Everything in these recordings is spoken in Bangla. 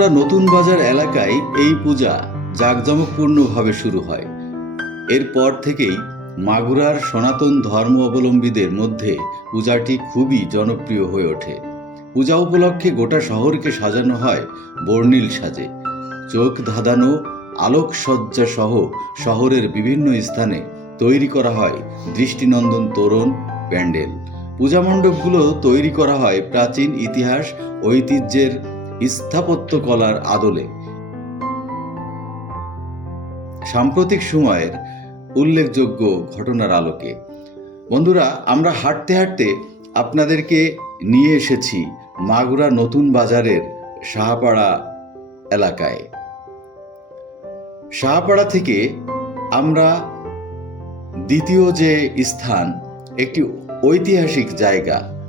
মাগুরা নতুন বাজার এলাকায় এই পূজা জাঁকজমকপূর্ণভাবে শুরু হয়। এরপর থেকেই মাগুরার সনাতন ধর্ম অবলম্বীদের মধ্যে পূজাটি খুবই জনপ্রিয় হয়ে ওঠে। পূজা উপলক্ষে গোটা শহরকে সাজানো হয় বর্ণিল সাজে। চোখ ধাঁধানো, আলোকসজ্জা সহ শহরের বিভিন্ন স্থানে তৈরি করা হয় দৃষ্টিনন্দন তোরণ, প্যান্ডেল। পূজা মণ্ডপগুলো তৈরি করা হয় প্রাচীন ইতিহাস, ঐতিহ্যের স্থাপত্য কলার আদলে। সাম্প্রতিক সময়ের উল্লেখযোগ্য ঘটনার আলোকে। বন্ধুরা, আমরা হাঁটতে হাঁটতে আপনাদেরকে নিয়ে এসেছি মাগুরা নতুন বাজারের সাহাপাড়া এলাকায়। সাহাপাড়া থেকে আমরা দ্বিতীয় যে স্থান, একটি ঐতিহাসিক জায়গা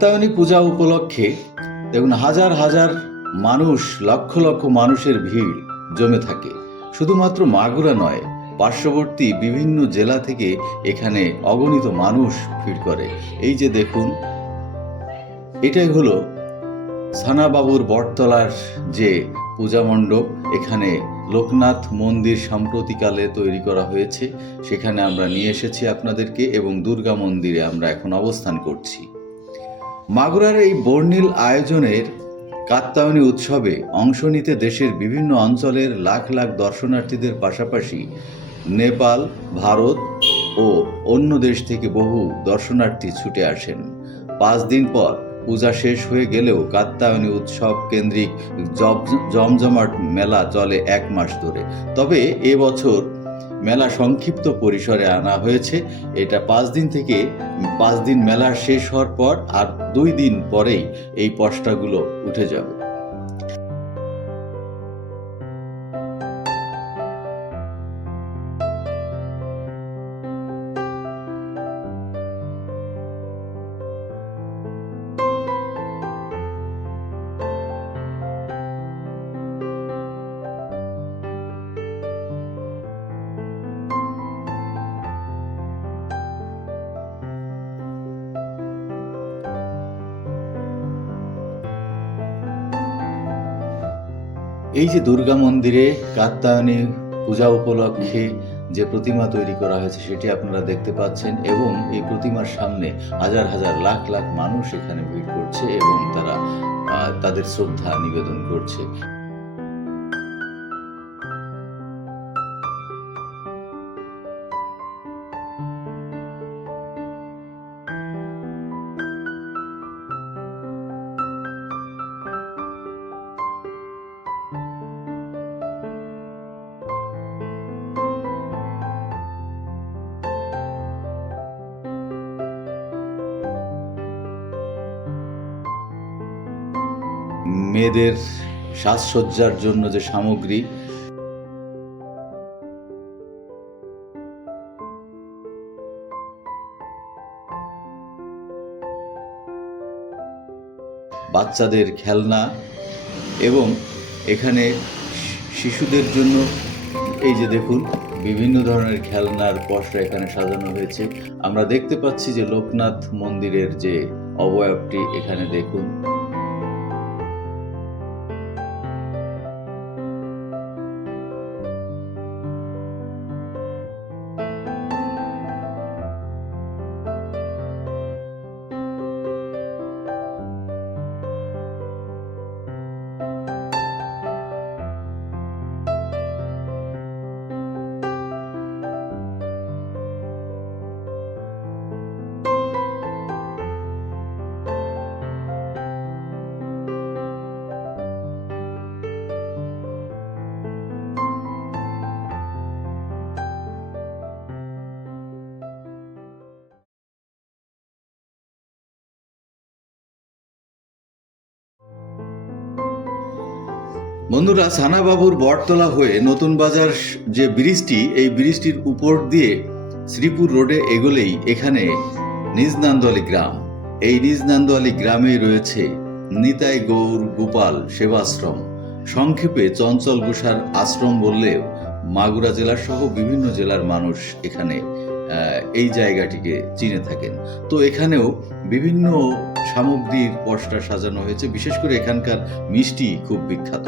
কাত্তায়নী পূজা উপলক্ষে দেখুন, হাজার হাজার মানুষ, লক্ষ লক্ষ মানুষের ভিড় জমে থাকে। শুধুমাত্র মাগুরা নয়, পার্শ্ববর্তী বিভিন্ন জেলা থেকে এখানে অগণিত মানুষ ভিড় করে। এই যে দেখুন, এটাই হলো সানাবাবুর বটতলার যে পূজা মণ্ডপ। এখানে লোকনাথ মন্দির সাম্প্রতিকালে তৈরি করা হয়েছে। সেখানে আমরা নিয়ে এসেছি আপনাদেরকে এবং দুর্গা মন্দিরে আমরা এখন অবস্থান করছি। মাগুরার এই বর্ণিল আয়োজনের কাত্তায়নী উৎসবে অংশ নিতে দেশের বিভিন্ন অঞ্চলের লাখ লাখ দর্শনার্থীদের পাশাপাশি নেপাল, ভারত ও অন্য দেশ থেকে বহু দর্শনার্থী ছুটে আসেন। পাঁচ দিন পর পূজা শেষ হয়ে গেলেও কাত্তায়নী উৎসব কেন্দ্রিক জমজমাট মেলা চলে এক মাস ধরে। তবে এবছর মেলা সংক্ষিপ্ত পরিসরে আনা হয়েছে। এটা পাঁচ দিন থেকে, পাঁচ দিন মেলা শেষ হওয়ার পর আর দুই দিন পরেই এই পশটাগুলো উঠে যাবে। এই যে দুর্গা মন্দিরে কাত্তায়নী পূজা উপলক্ষে যে প্রতিমা তৈরি করা হয়েছে সেটি আপনারা দেখতে পাচ্ছেন এবং এই প্রতিমার সামনে হাজার হাজার লাখ লাখ মানুষ এখানে ভিড় করছে এবং তারা তাদের শ্রদ্ধা নিবেদন করছে। মেয়েদের সাজসজ্জার জন্য যে সামগ্রী, বাচ্চাদের খেলনা এবং এখানে শিশুদের জন্য এই যে দেখুন, বিভিন্ন ধরনের খেলনার পশরা এখানে সাজানো হয়েছে। আমরা দেখতে পাচ্ছি যে লোকনাথ মন্দিরের যে অবয়বটি এখানে দেখুন। বন্ধুরা, সানাবাবুর বটতলা হয়ে নতুন বাজার যে ব্রিজটি, এই ব্রিজটির উপর দিয়ে শ্রীপুর রোডে এগোলেই এখানে নিজনান্দোয়ালি গ্রাম। এই নিজনান্দোয়ালি গ্রামে রয়েছে নিতাই গৌর গোপাল সেবাশ্রম। সংক্ষেপে চঞ্চল ঘোষার আশ্রম বললেও মাগুরা জেলার সহ বিভিন্ন জেলার মানুষ এখানে এই জায়গাটিকে চিনে থাকেন। তো এখানেও বিভিন্ন সামগ্রীর পসরা সাজানো হয়েছে, বিশেষ করে এখানকার মিষ্টি খুব বিখ্যাত।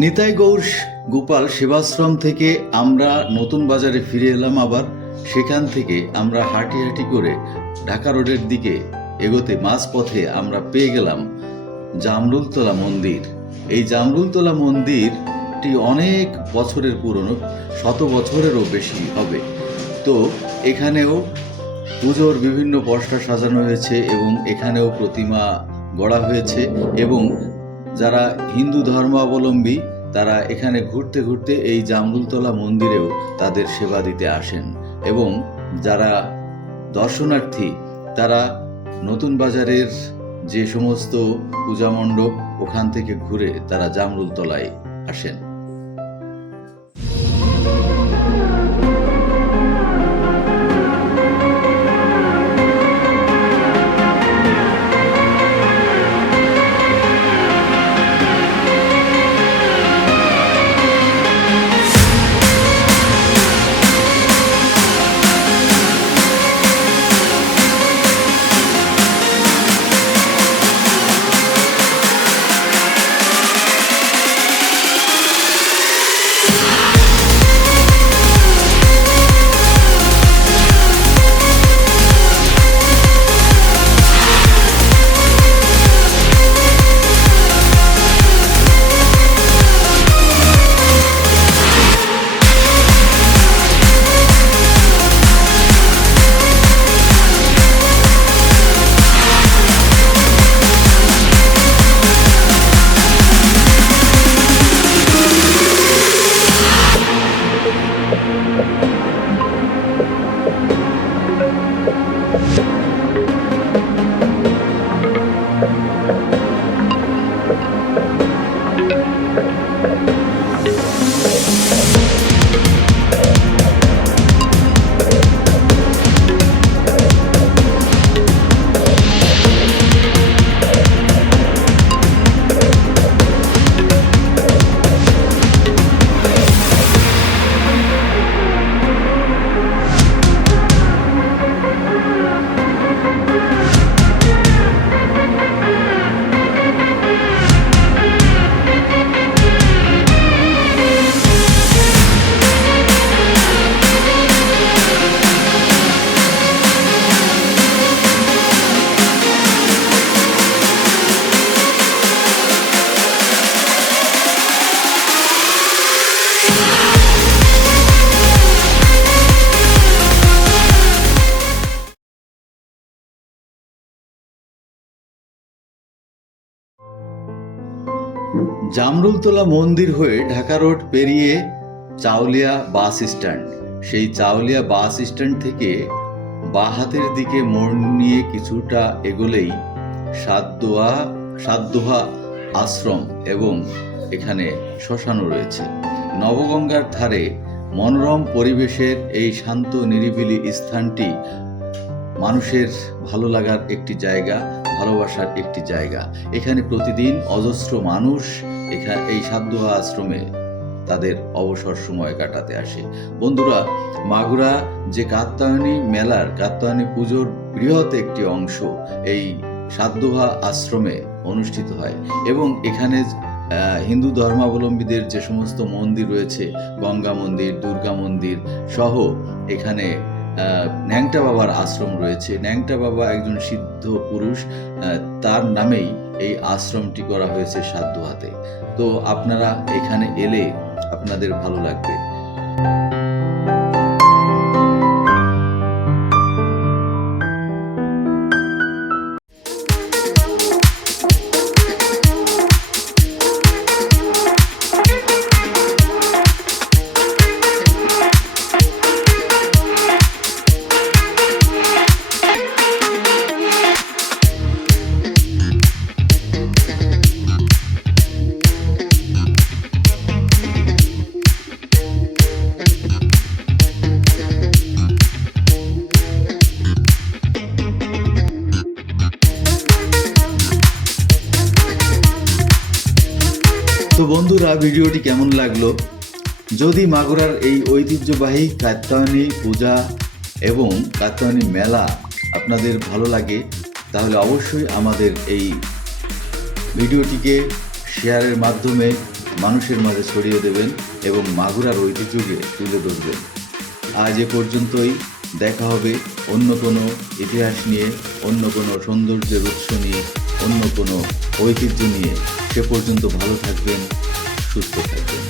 নিতাই গৌর গোপাল সেবাশ্রম থেকে আমরা নতুন বাজারে ফিরে এলাম আবার। সেখান থেকে আমরা হাঁটি হাঁটি করে ঢাকা রোডের দিকে এগোতে মাঝপথে আমরা পেয়ে গেলাম জামরুলতলা মন্দির। এই জামরুলতলা মন্দিরটি অনেক বছরের পুরনো, শত বছরেরও বেশি হবে। তো এখানেও পুজোর বিভিন্ন পসরা সাজানো হয়েছে এবং এখানেও প্রতিমা গড়া হয়েছে এবং যারা হিন্দু ধর্মাবলম্বী, তারা এখানে ঘুরতে ঘুরতে এই জামরুলতলা মন্দিরেও তাদের সেবা দিতে আসেন এবং যারা দর্শনার্থী, তারা নতুন বাজারের যে সমস্ত পূজা মণ্ডপ ওখান থেকে ঘুরে তারা জামরুলতলায় আসেন। জামরুলতলা মন্দির হয়ে ঢাকা রোড পেরিয়ে চাউলিয়া বাস স্ট্যান্ড। সেই চাউলিয়া বাস স্ট্যান্ড থেকে বাঁ হাতের দিকে মোড় নিয়ে কিছুটা এগোলেই সাতদোয়া, সাতদোহা আশ্রম এবং এখানে শ্মশানও রয়েছে। নবগঙ্গার ধারে মনোরম পরিবেশের এই শান্ত, নিরিবিলি স্থানটি মানুষের ভালো লাগার একটি জায়গা, ভালোবাসার একটি জায়গা। এখানে প্রতিদিন অজস্র মানুষ এখানে এই সাতদোহা আশ্রমে তাদের অবসর সময় কাটাতে আসে। বন্ধুরা, মাগুরা যে কাত্তায়নী মেলার কাত্তায়নী পুজোর বৃহৎ একটি অংশ এই সাতদোহা আশ্রমে অনুষ্ঠিত হয় এবং এখানে হিন্দু ধর্মাবলম্বীদের যে সমস্ত মন্দির রয়েছে, গঙ্গা মন্দির, দুর্গা মন্দির সহ এখানে ন্যাংটা বাবার আশ্রম রয়েছে। ন্যাংটা বাবা একজন সিদ্ধ পুরুষ তার নামেই এই আশ্রমটি করা হয়েছে সাধ্য হাতে তো আপনারা এখানে এলে আপনাদের ভালো লাগবে। বন্ধুরা, ভিডিওটি কেমন লাগল? যদি মাগুরার এই ঐতিহ্যবাহী কাত্যায়নী পূজা এবং কাত্যায়নী মেলা আপনাদের ভালো লাগে, তাহলে অবশ্যই আমাদের এই ভিডিওটিকে শেয়ারের মাধ্যমে মানুষের মাঝে ছড়িয়ে দেবেন এবং মাগুরার ঐতিহ্যকে তুলে ধরবেন। আজ এ পর্যন্তই। দেখা হবে অন্য কোনো ইতিহাস নিয়ে, অন্য কোনো সৌন্দর্যের উৎস নিয়ে। অন্য কোনো ঐতিহ্য নিয়ে সে পর্যন্ত ভালো থাকবেন সুস্থ থাকবেন।